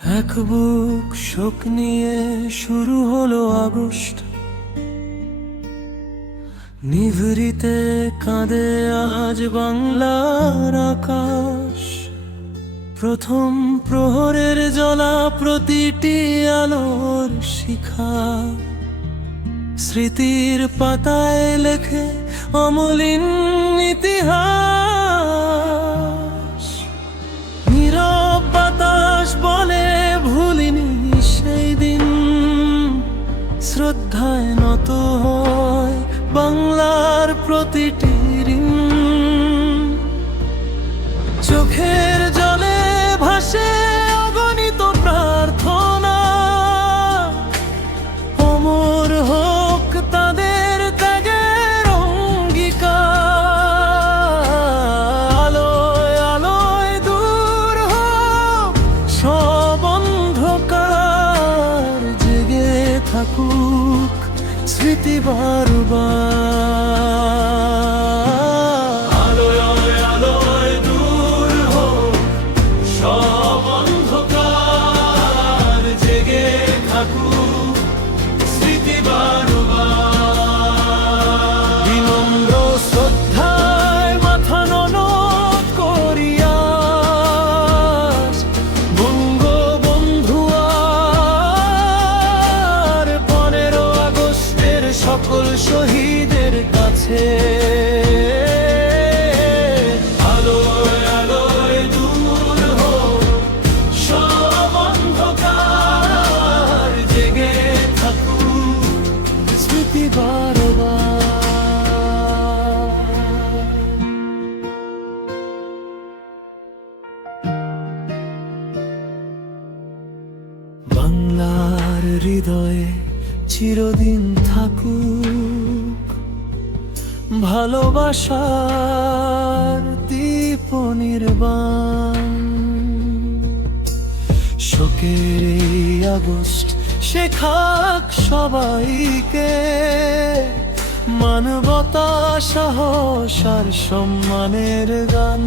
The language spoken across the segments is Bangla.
এক বুক শোক নিয়ে শুরু হলো আগস্ট, নিভৃতে কাঁদে আজ বাংলার আকাশ। প্রথম প্রহরের জ্বলা প্রতিটি আলোর শিখা, স্মৃতির পাতায় লেখে অমলিন ইতিহাস। নীরব বাতাস বলে ভুলিনি সেই দিন, শ্রদ্ধায় নত হয় বাংলার প্রতিটি ঋণ। চোখের জলে ভাসে অগণিত প্রার্থনা, অমর হোক তাদের ত্যাগের অঙ্গীকার। আলোয় আলোয় দূর হোক সব অন্ধকার, জেগে থাকুক স্মৃতি বারবার। সকল শহীদের কাছে আলোয় আলোয় দূর হোক সব অন্ধকার, জেগে থাকুক স্মৃতি বারবার। বাংলার হৃদয়ে চিরদিন থাকুক ভালোবাসার দীপ নির্বাণ। শোকের এই আগস্ট শেখাক সবাইকে মানবতা, সাহস আর সম্মানের গান।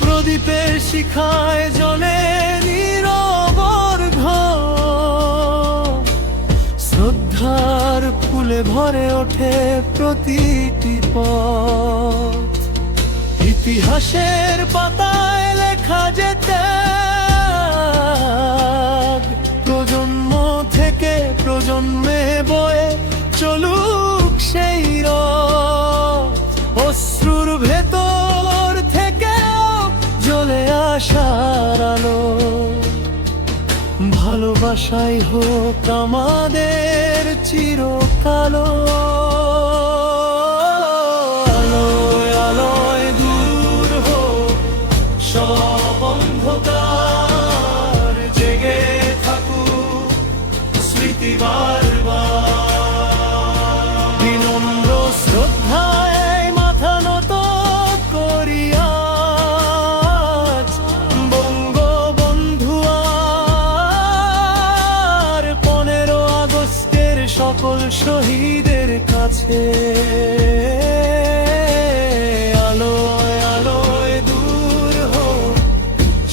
প্রদীপের শিখায় জ্বলে নীরবর ঘর, শ্রদ্ধার ফুলে ভরে ওঠে প্রতিটি পথ। ইতিহাসের পাতায় লেখা যেতে প্রজন্ম থেকে প্রজন্মে বয়ে চলুক সেই রথ। অশ্রুর ভেতর থেকে জ্বলে আসার আলো, ভালোবাসাই হোক আমাদের চিরকালো। আলোয় আলোয় দূর হোক সব অন্ধকার, জেগে থাকুক স্মৃতি বারবার। বিনম্র শ্রদ্ধায় মাথা নত করি আজ বঙ্গবন্ধু আর 15 আগস্টের সকল শহীদের কাছে। আলোয় আলোয় দূর হোক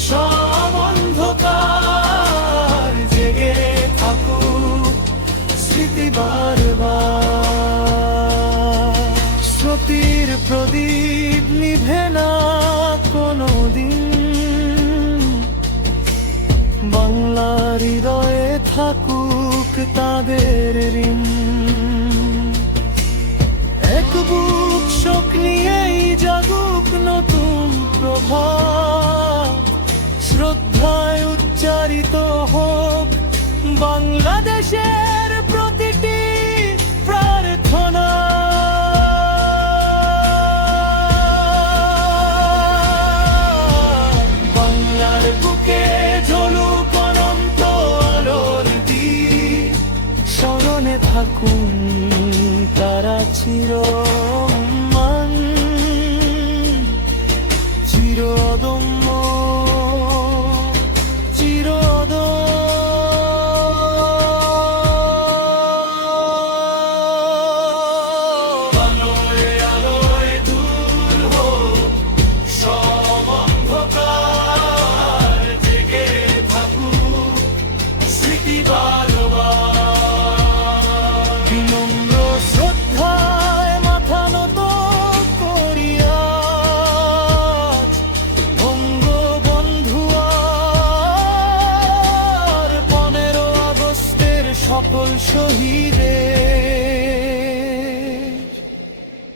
সব অন্ধকার, জেগে থাকুক স্মৃতি বারবার। স্মৃতির প্রদীপ নিভে না কোনোদিন, বাংলার হৃদয়ে থাকুক তাদের ঋণ। এক বুক শোক নিয়েই জাগুক নতুন প্রভাত, শ্রদ্ধায় উচ্চারিত হোক বাংলাদেশের প্রতিটি প্রার্থনা। বাংলার বুকে ঝলুক অনন্ত আলোর দ্বীপ, স্মরণে থাকুন তারা চিরমান, চিরদম্য আলোয় আলোয় দূর হোক সব অন্ধকার, সকল শহীদের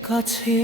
কাছে।